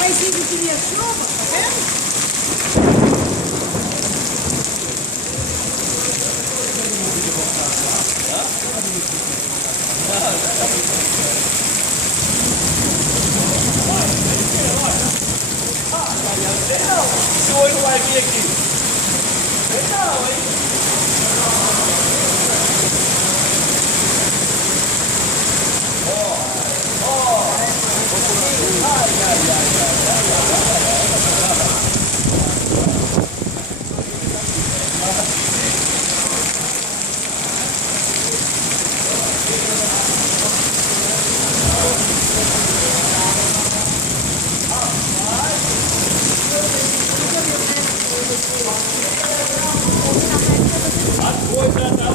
Aí sim que queria chuva, tá vendo? Esse olho vai vir aqui. Legal, hein? A coisa